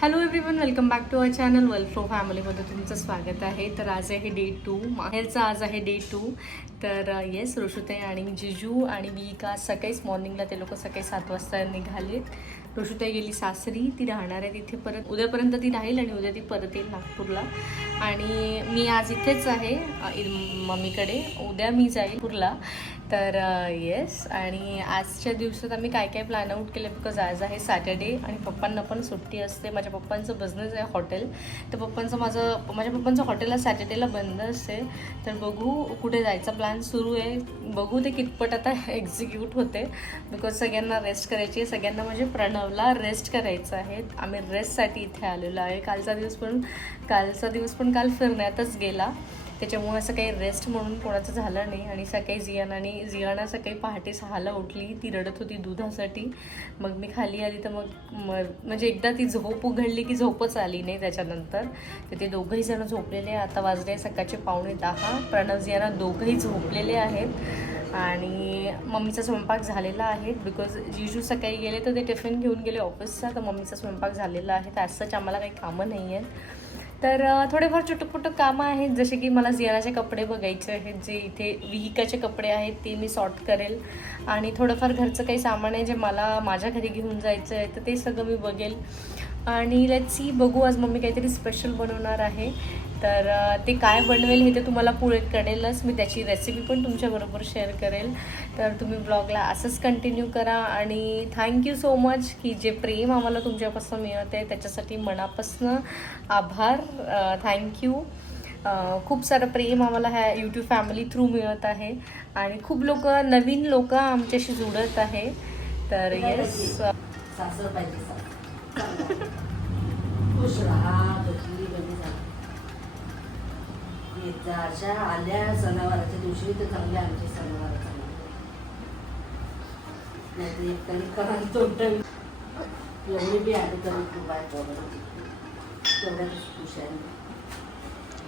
Hello everyone welcome back to our channel वेल्फ्रो फॅमिलीमध्ये तुमचं स्वागत आहे. तर आज आहे डे टू माहेरचा आज आहे डे टू तर uh, येस ऋषुते आणि जिजू आणि मी का सकाळीच मॉर्निंगला ते लोक सकाळी सात वाजता निघालेत. ऋषुताई गेली सासरी ती राहणार आहे तिथे परत उद्यापर्यंत ती राहील आणि उद्या ती परत येईल नागपूरला. आणि मी आज इथेच आहे uh, मम्मीकडे. उद्या मी जाईल पूरला तर येस आणि आजच्या दिवसात आम्ही काय काय प्लॅन आउट केले? बिकॉज आज आहे सॅटर्डे आणि पप्पांना पण सुट्टी असते. माझ्या पप्पांचं बिझनेस आहे हॉटेल तर पप्पांचं माझं माझ्या पप्पांचं हॉटेल सॅटर्डेला बंद असते. तर बघू कुठे जायचा प्लॅन सुरू आहे. बघू ते कितपट आता एक्झिक्यूट होते. बिकॉज सगळ्यांना रेस्ट करायची आहे. सगळ्यांना म्हणजे प्रणवला रेस्ट करायचं आहे. आम्ही रेस्टसाठी इथे आलेलो आहे. कालचा दिवस पण कालचा दिवस पण काल फिरण्यातच गेला. त्याच्यामुळे असं काही रेस्ट म्हणून कोणाचं झालं नाही. आणि सकाळी जियान आणि जियाना सकाळी पहाटे सहाला उठली ती रडत होती दुधासाठी. मग मी खाली आली तर मग म्हणजे एकदा ती झोप उघडली की झोपच आली नाही त्याच्यानंतर. तर ते दोघंही जण झोपलेले आता वाजले सकाळचे पावणे दहा. प्रणव जियाना दोघंही झोपलेले आहेत. आणि मम्मीचा स्वयंपाक झालेला आहे. बिकॉज जिजू सकाळी गेले तर ते टिफिन घेऊन गेले ऑफिसचा तर मम्मीचा स्वयंपाक झालेला आहे. तर सच आम्हाला काही कामं नाही आहेत. तर थोडेफार छोटं कामं आहेत. जसे की मला जियानाचे कपडे बघायचे आहेत. जे इथे विहिकाचे कपडे आहेत ते मी सॉर्ट करेल. आणि थोडंफार घरचं काही सामान आहे जे मला माझ्या घरी घेऊन जायचं आहे तर ते सगळं मी बघेल. आणि लेट सी बघू आज मम्मी काहीतरी स्पेशल बनवणार आहे. तर ते काय बनवेल हे ते तुम्हाला पुढे कळेलच. मी त्याची रेसिपी पण तुमच्याबरोबर शेअर करेल. तर तुम्ही ब्लॉगला असंच कंटिन्यू करा आणि थँक्यू सो मच की जे प्रेम आम्हाला तुमच्यापासून मिळत आहे त्याच्यासाठी मनापासून आभार. थँक्यू खूप सारं प्रेम आम्हाला ह्या यूट्यूब फॅमिली थ्रू मिळत आहे. आणि खूप लोक नवीन लोक आमच्याशी जुळत आहे. तर येस सासर पाहिजे. सासर. खुश राहा अशा आल्या सणावाराच्या दिवशी तर चांगल्या आमचे सणावार चांगले नाहीतर एक तरी करा तोंड एवढी बी आली तरी खूप आहे पोरं. तेवढ्यातच खुश आहे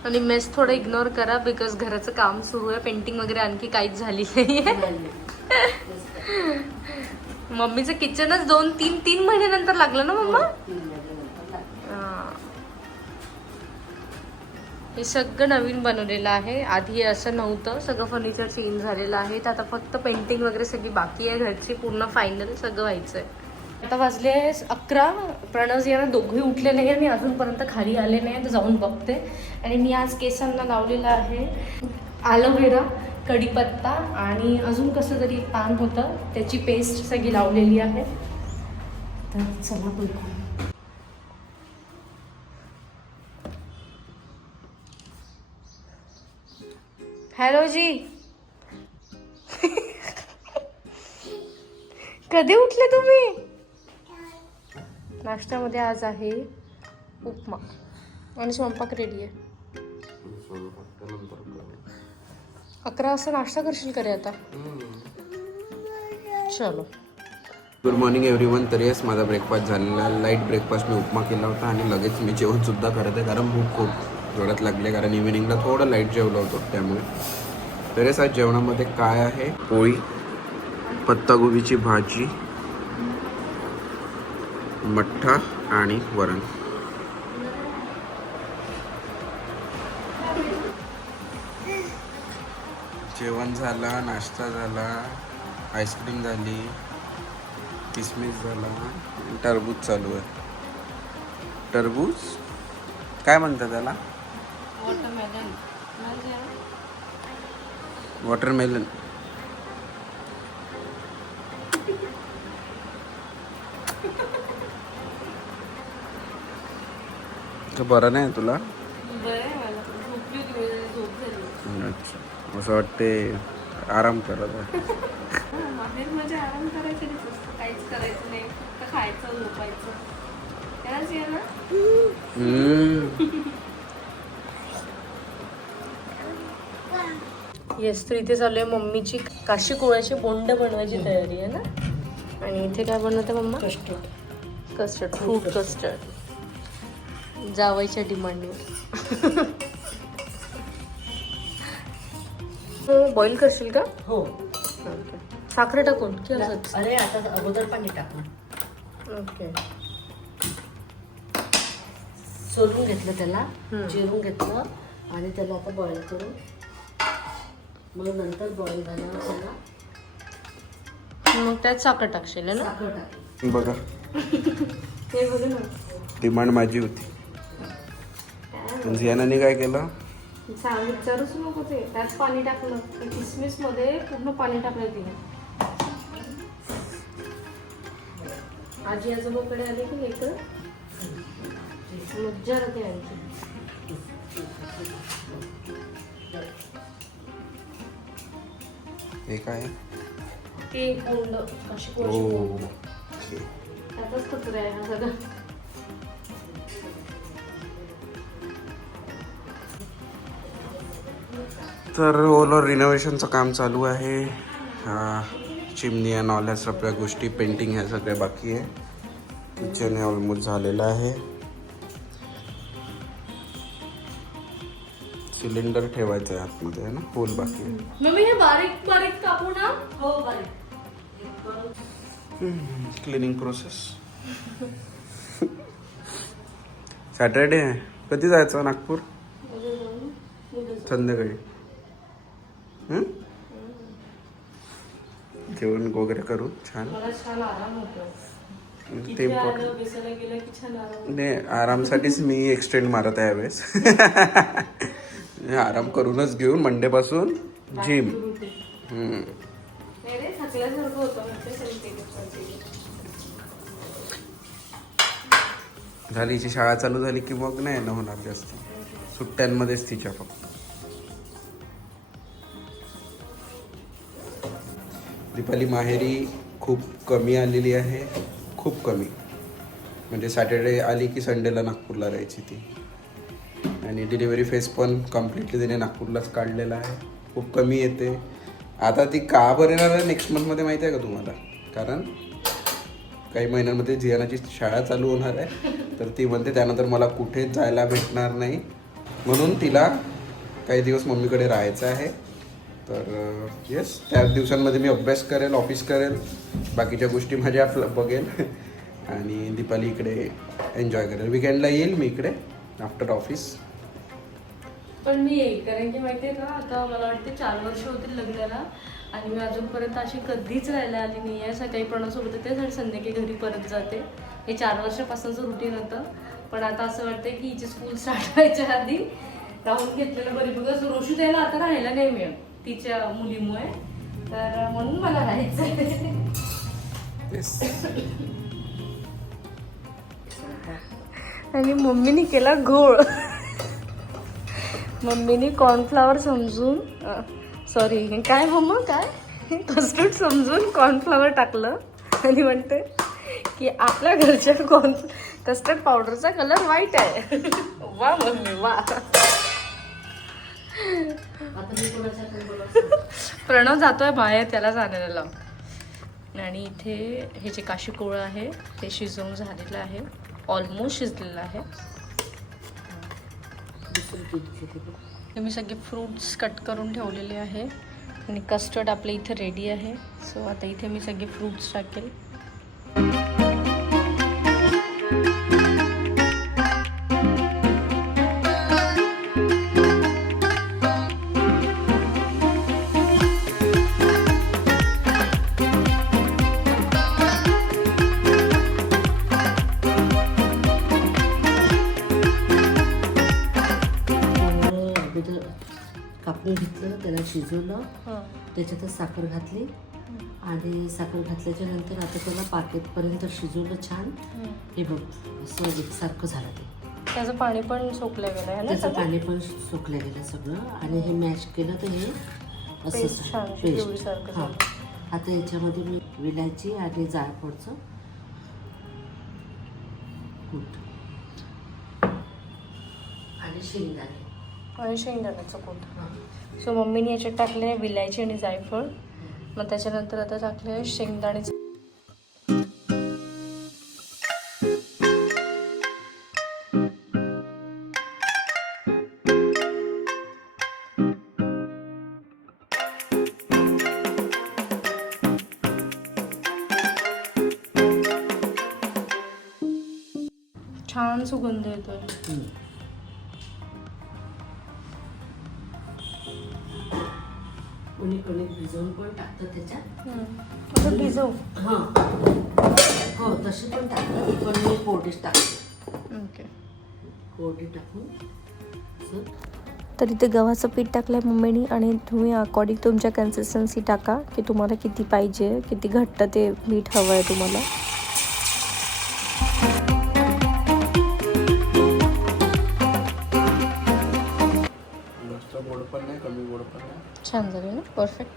आणि मेस थोडं इग्नोर करा बिकॉज घराचं काम सुरू आहे पेंटिंग वगैरे आणखी काहीच झाली नाही आहे. मम्मीचं किचनच दोन तीन तीन महिन्यानंतर लागलं ना मम्मा? हे. सगळं नवीन बनवलेलं आहे. आधी असं नव्हतं. सगळं फर्निचर चेंज झालेलं आहे. तर आता फक्त पेंटिंग वगैरे सगळी बाकी आहे. घरची पूर्ण फायनल सगळं व्हायचं आहे आता वाजले अकरा. प्रणव यांना दोघंही उठले नाही मी अजूनपर्यंत खाली आले नाही. तर जाऊन बघते. आणि मी आज केसांना लावलेलं आहे. ॲलोव्हेरा कढीपत्ता आणि अजून कसं तरी पान होतं त्याची पेस्ट सगळी लावलेली आहे. तर चला बघू हॅलो जी. कधी उठले तुम्ही? नाश्त्यामध्ये आज आहे उपमा आणि स्वयंपाक रेडी आहे. अकरा वाजता नाश्ता करशील करे आता? चलो. गुड मॉर्निंग एव्हरीवन तर येस माझा ब्रेकफास्ट झालेला. लाइट ब्रेकफास्ट मी उपमा केला होता आणि लगेच मी जेवणसुद्धा करत आहे कारण भूक खूप जोरात लागले कारण इव्हिनिंगला थोडं लाइट जेवलं होतं त्यामुळे. तर येस आज जेवणामध्ये काय आहे? पोळी पत्तागोबीची भाजी मठ्ठा आणि वरण. जेवण झालं नाश्ता झाला आईस्क्रीम झाली किसमिस झाला टरबूज चालू आहे. टरबूज? काय म्हणतात त्याला? वॉटरमेलन. बरं नाही तुला? असं वाटते आराम करत म्हणजे आराम करायचं नाही असतं काहीच करायचं नाही फक्त खायचं झोपायचं. त्यालाच आहे ना. हम्म. येस तर इथे चालू आहे मम्मीची काशी कोळ्याची बोंड बनवायची तयारी आहे ना? आणि इथे काय बनवते मम्मा? कष्ट कस्टर्ड फ्रूट कस्टर्ड जावायच्या डिमांडवर. बॉईल करशील का? हो. ओके साखर टाकून की असंच? अरे आता अगोदर पाणी टाकणार ओके सोलून घेतलं त्याला हम्म. चिरून घेतलं आणि त्याला आता बॉईल करू मग नंतर बॉईल झाल्यावर त्याला मग त्यात साखर टाकशील है ना? साखर टाकली बघा. ते बघ ना. डिमांड माझी होती. पण झियानाने काय केलं? सांग विचारूच नको ते. त्यात पाणी टाकलं. किसमिसमध्ये पूर्ण पाणी टाकलं तिने. आजी आजोबाकडे आले की लेकर मज्जा राहते यांची हे काय? ते कोंड अशी कोंड ओके. त्याचाच कचरा आहे हा सगळा. तर ओव्हरऑल रिनोव्हेशनचं काम चालू आहे. हा, चिमणी आणि ऑल ह्या सगळ्या गोष्टी पेंटिंग ह्या सगळ्या बाकी आहे. किचन हे ऑलमोस्ट झालेलं आहे. सिलेंडर ठेवायचं आहे आतमध्ये आहे ना? होल बाकी आहे. मम्मी हे बारीक बारीक कापू ना? हो बारीक. क्लिनिंग प्रोसेस सॅटरडे आहे. कधी जायचं नागपूर? संध्याकाळी? जेवण वगैरे करू? छान. मला छान आराम होतो. ते नाही आरामसाठीच मी एक्सटेंड मारत आहे यावेळेस. आराम करूनच घेऊन मंडे पासून जिम झाली हिची शाळा चालू झाली की मग नाही ना होणार जास्त. सुट्ट्यांमध्येच तिच्या फक्त. दीपाली माहेरी खूप कमी आलेली आहे खूप कमी. म्हणजे सॅटर्डे आली की संडेला नागपूरला राहायची ती. आणि डिलिव्हरी फेस पण कम्प्लिटली तिने नागपूरलाच काढलेला आहे. खूप कमी येते. आता ती का बरं येणार आहे नेक्स्ट मंथमध्ये माहिती आहे का तुम्हाला? कारण काही महिन्यांमध्ये जियानाची शाळा चालू होणार आहे. तर ती म्हणते त्यानंतर मला कुठेच जायला भेटणार नाही. म्हणून तिला काही दिवस मम्मीकडे राहायचं आहे. तर uh, येस त्या दिवसांमध्ये मी अभ्यास करेल ऑफिस करेल बाकीच्या गोष्टी माझ्या बघेल. आणि दीपाली इकडे एन्जॉय करेल. विकेंडला येईल मी इकडे आफ्टर ऑफिस पण मी येईल कारण की माहिती आहे का आता मला वाटते चार वर्ष होतील लग्नाला आणि मी अजूनपर्यंत अशी कधीच राहायला आली नाही आहे. सकाळी प्रणवसोबत येते आणि संध्याकाळी घरी परत जाते. हे चार वर्षापासूनचं रुटीन होतं. पण आता असं वाटतं की हिची स्कूल स्टार्ट व्हायच्या आधी राहून घेतलेलं बरी. बघा रोशू त्याला आता राहायला नाही मिळत. तिच्या मुलीमुळे. तर म्हणून मला राहायचं आणि मम्मीने केला घोळ. मम्मीने कॉर्नफ्लावर समजून सॉरी काय मम्मा काय? कस्टर्ड समजून कॉर्नफ्लावर टाकलं. आणि म्हणते की आपल्या घरच्या कॉर्न कस्टर्ड पावडरचा कलर व्हाईट आहे. वा मम्मी वा. प्रणव जातोय बाहेर त्याला जाण्याला लाव. आणि इथे हे जे काशी कोळं आहे ते शिजवून झालेलं आहे. ऑलमोस्ट शिजलेलं आहे. हे मी सगळे फ्रूट्स कट करून ठेवलेले आहे. आणि कस्टर्ड आपलं इथे रेडी आहे. सो आता इथे मी सगळे फ्रूट्स टाकेल. कापून घेतलं त्याला शिजवलं. त्याच्यातच साखर घातली. आणि साखर घातल्याच्या नंतर आता त्याला पाकेटपर्यंत शिजवलं छान. हे बघ असं एकसारखं झालं ते. त्याचं पाणी पण सोकलं गेलं त्याचं? पाणी पण सुकलं गेलं सगळं. आणि हे मॅश केलं तर हे असं. पिवळीसारखं हां. आता याच्यामध्ये मी विलायची आणि जायफळचं. कूट आणि शेंगदाणे. आणि शेंगदाण्याचं कूट. हां. सो मम्मीने याच्यात टाकले आहे विलायची आणि जायफळ. मग त्याच्यानंतर आता टाकले आहे शेंगदाणे छान सुगंध येतोय. हम्म. कोणी कोणी भिजवून पण टाकतं त्याच्यात. भिजव. हां. हो तशी पण टाकतात पण मी कोरडीच टाकते. ओके. कोरडी टाकून असं. तर इथे गव्हाचं पीठ टाकलं आहे मम्मीनी आणि तुम्ही अकॉर्डिंग तुमच्या कन्सिस्टन्सी टाका की तुम्हाला किती पाहिजे किती घट्ट ते पीठ हवं आहे तुम्हाला. छान झाले ना? परफेक्ट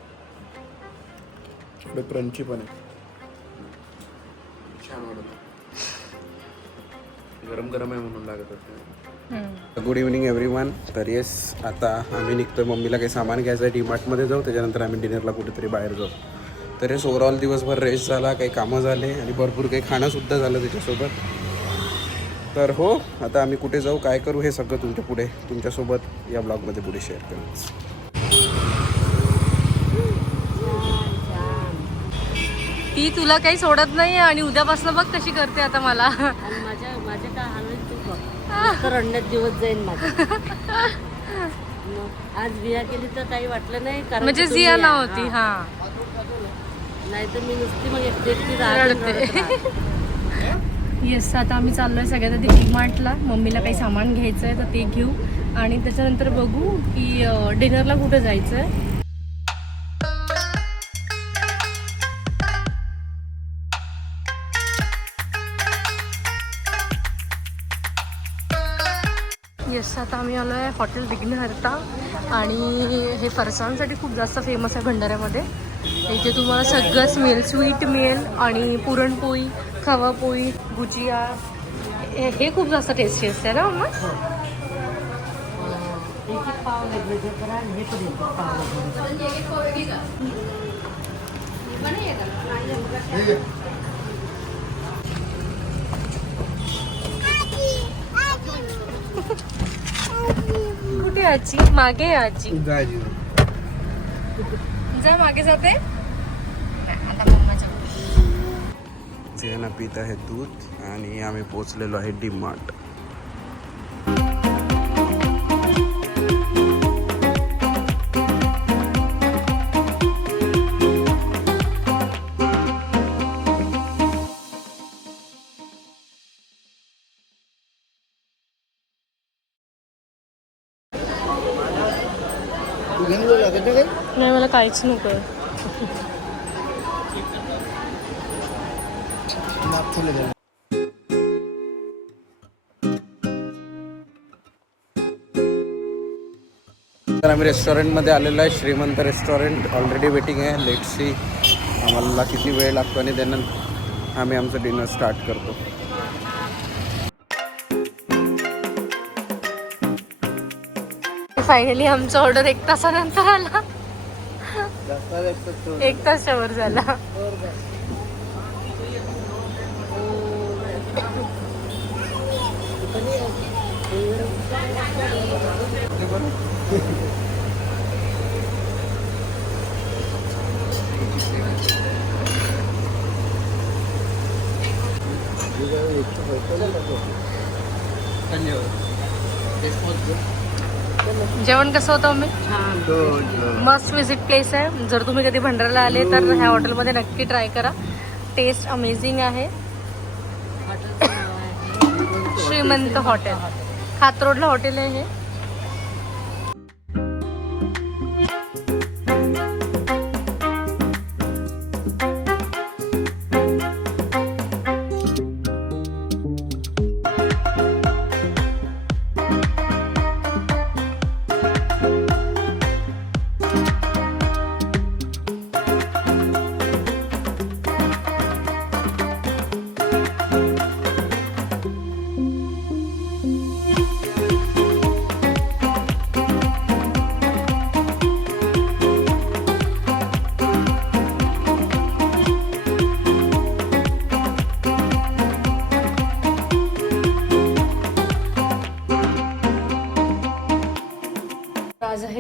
थोडे क्रंची पण आहे. छान वाटत. गरम गरम आहे म्हणून लागत होते. गुड इव्हनिंग एव्हरी वन तर येस आता आम्ही निघतोय मम्मीला काही सामान घ्यायचं आहे डीमार्टमध्ये जाऊ. त्याच्यानंतर आम्ही डिनरला कुठेतरी बाहेर जाऊ. तर येस ओव्हरऑल दिवसभर रेस्ट झाला. काही कामं झाले आणि भरपूर काही खाणंसुद्धा झालं त्याच्यासोबत. तर हो आता आम्ही कुठे जाऊ काय करू हे सगळं तुमच्यापुढे तुमच्यासोबत या ब्लॉगमध्ये पुढे शेअर करू. ती तुला काही सोडत नाही आणि उद्यापासून बघ कशी करते आता मला. माझ्या माझ्या काय हाल तू बघ. रडण्यात दिवस जाईल माझा. आज बिया केली तर काही वाटलं नाही कारण म्हणजे जिया आहे. नव्हती हा. नाही तर मी नुसती मग एकटी रडते. येस आता आम्ही चाललोय सगळ्यात आधी डीमार्टला मम्मीला काही सामान घ्यायचं आहे तर ते घेऊ. आणि त्याच्यानंतर बघू की डिनरला कुठे जायचं आहे आता आम्ही आलो आहे हॉटेल विघ्नहर्ता आणि हे फरसाणसाठी खूप जास्त फेमस आहे भंडाऱ्यामध्ये. इथे तुम्हाला सगळंच मिळेल. स्वीट मिळेल आणि पुरणपोळी खवापोळी भुजिया. हे हे खूप जास्त टेस्टी असते ना मग कुठे आजी? मागे आजी. जा मागे जाते. जेना पित आहे दूध आणि आम्ही पोचलेलो आहे डी मार्ट काहीच नको तर आम्ही रेस्टॉरंटमध्ये आलेलो आहे श्रीमंत रेस्टॉरंट. ऑलरेडी वेटिंग आहे लेट सी आम्हाला किती वेळ लागतो आणि त्यांना आम्ही आमचं डिनर स्टार्ट करतो. फायनली आमचा ऑर्डर एक तासानंतर आला. एक तासच्या वर झाला जेवण कसं होतं छान. मस्त विजिट प्लेस आहे. जर तुम्ही कधी भंडाराला आले तर ह्या हॉटेलमध्ये नक्की ट्राय करा. टेस्ट अमेझिंग आहे. श्रीमंत हॉटेल खातरोडला हॉटेल आहे हे.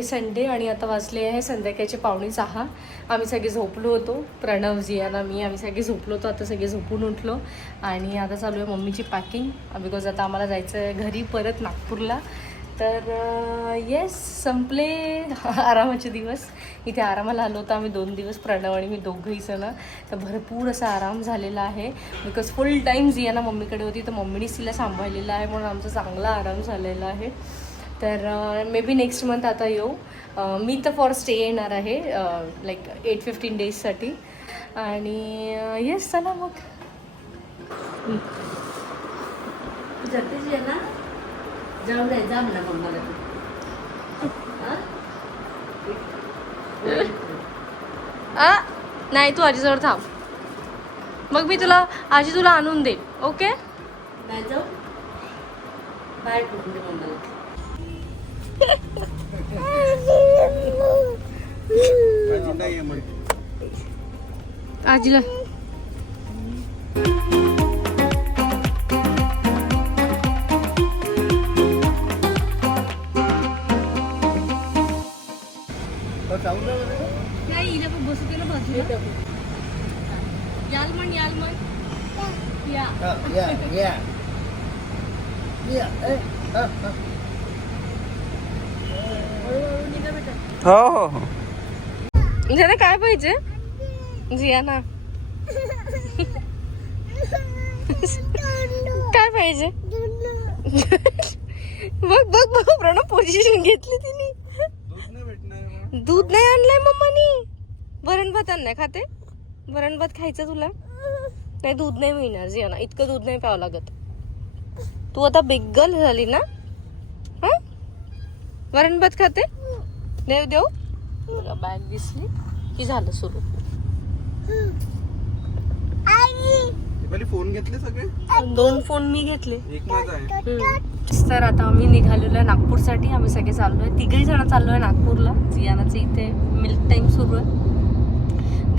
संडे आणि आता वाजले आहे संध्याकाळचे पावणे सहा. आम्ही सगळे झोपलो होतो. प्रणव जियाना मी आम्ही सगळे झोपलो होतो. आता सगळे झोपून उठलो. आणि आता चालू आहे मम्मीची पॅकिंग बिकॉज आता आम्हाला जायचं आहे घरी परत नागपूरला. तर येस संपले आरामाचे दिवस. इथे आरामाला आलो होतो आम्ही दोन दिवस प्रणव आणि मी दोघंही जण. तर भरपूर असा आराम झालेला आहे. बिकॉज फुल टाईम जियाना मम्मीकडे होती तर मम्मीनीच तिला सांभाळलेलं आहे. म्हणून आमचा चांगला आराम झालेला आहे. तर मे बी नेक्स्ट मंथ आता येऊ. मी तर फॉर स्टे येणार आहे लाईक एट फिफ्टीन डेजसाठी आणि येस चला मग. जातेच आहे ना? जाऊन दे जा म्हणा मम्माला आ नाही तू आजीजवळ थांब. मग मी तुला आजी तुला आणून देईल ओके? नाही जाऊ. बाहेर ठेवून दे मम्माला. Acılı. हो हो हो. ज्याला काय पाहिजे? जियाना काय पाहिजे? बघ बघ बघ प्रणव पोझिशन घेतली तिने. दूध नाही आणलंय मम्मानी. वरण भात आणलाय खाते? वरण भात खायचं तुला? नाही दूध नाही मिळणार जियाना इतकं दूध नाही प्यावं लागत. तू आता बिग्गल झाली ना? हा? वरण भात खाते? देव देव. तुला बॅग दिसली की झालं सुरू? फोन घेतले सगळे? दोन फोन मी घेतले. एक माझा आहे. हम्म. तर आता आम्ही निघालेलो आहे नागपूरसाठी. आम्ही सगळे चाललो आहे. तिघही जण चाललो आहे नागपूरला. जियानाचं इथे मिल्क टाईम सुरू आहे.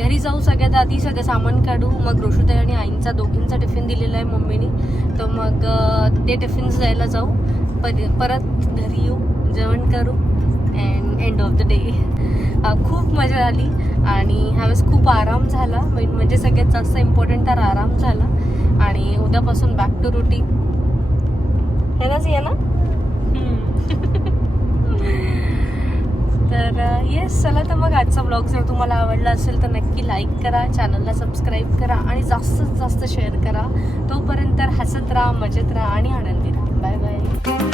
घरी जाऊ सगळ्यात आधी सगळं सामान काढू. मग रोशुताई आणि आईंचा दोघींचा टिफिन दिलेला आहे मम्मीनी. तर मग ते टिफिन्स द्यायला जाऊ. पर परत घरी येऊ. जेवण करू. एंड ऑफ द डे खूप मजा आली आणि ह्यावेळेस खूप आराम झाला. मेन म्हणजे सगळ्यात जास्त इम्पॉर्टंट तर आराम झाला. आणि उद्यापासून बॅक टू रुटीन है ना सिया ना तर येस चला तर मग आजचा ब्लॉग जर तुम्हाला आवडला असेल तर नक्की लाईक करा चॅनलला सबस्क्राईब करा आणि जास्तीत जास्त शेअर करा. तोपर्यंत हसत राहा मजेत राहा आणि आनंदी राहा. Bye bye